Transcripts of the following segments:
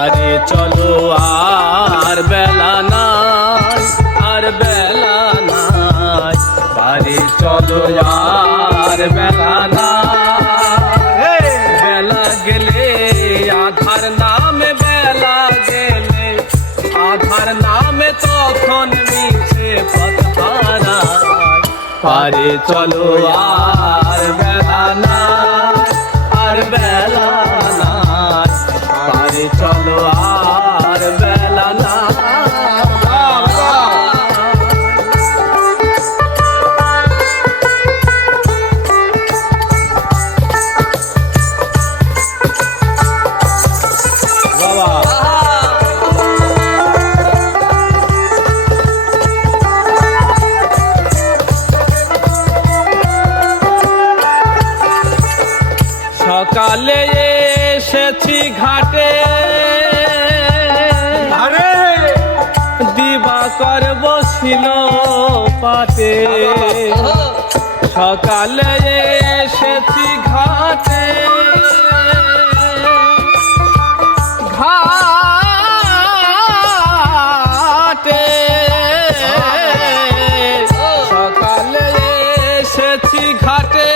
আরে চলো আর বেলা নাই, আর বেলা নাই, আরে চলো আর বেলা নাই। বেলা গেলে আধার নামে, বেলা গেলে আধার নামে, তখন মিছে পথ হারায়। আরে চলো আর বেলা নাই, আর বেলা নাই, আরে চলো আর বেলা নাই। সকালে এসেছি ঘাটে, দিবাকর বসিল পাটে। সকালে এসেছি ঘাটে, ঘাটে সকালে এসেছি ঘাটে,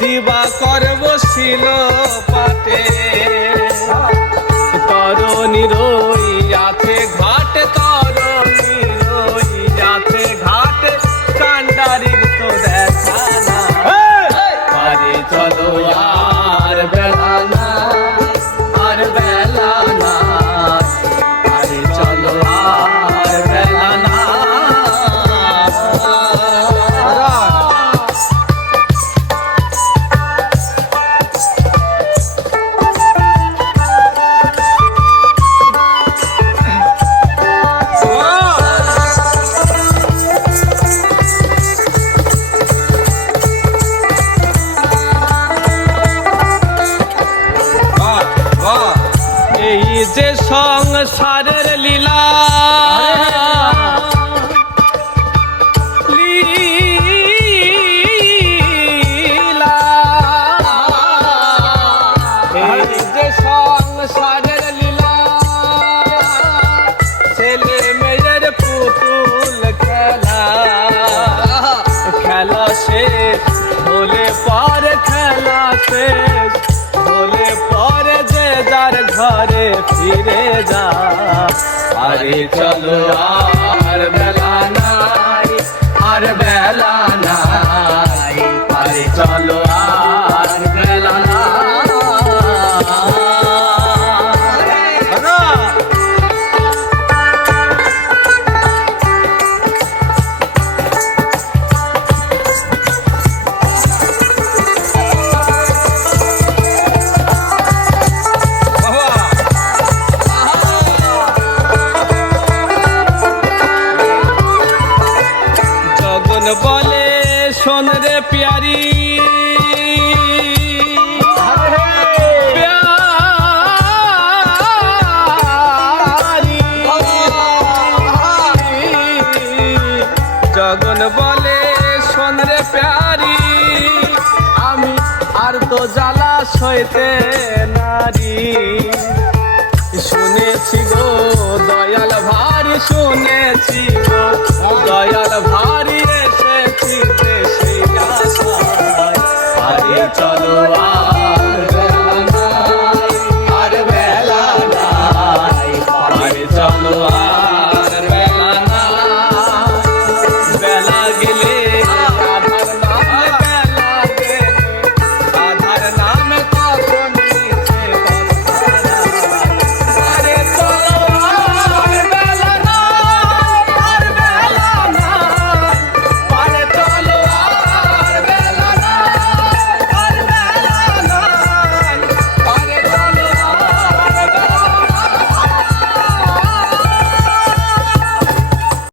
দিবাকর বসিল পাটে। তরুণী রই আছে ঘাটে, তরুণী রই আছে ঘাটে, কান্ডারির তো দেখা না। আরে চলো আর বেলা নাই, আর বেলা নাই, আরে চলো আর বেলা নাই। এই যে সংসারের লীলা, লীলা, এই যে সংসারের লীলা, ছেলে মেয়ের পুতুল খেলা। খেলা শেষ হলে পরে, খেলা শেষ হলে পরে যে যার ঘরে ফিরে যা। আরে চলো আর বেলা নাই, আর বেলা নাই, আরে চলো আর বেলা নাই। বলে শোন রে প্যারি, জগন বলে শোন রে প্যারি, আমি আর তো জ্বালা সইতে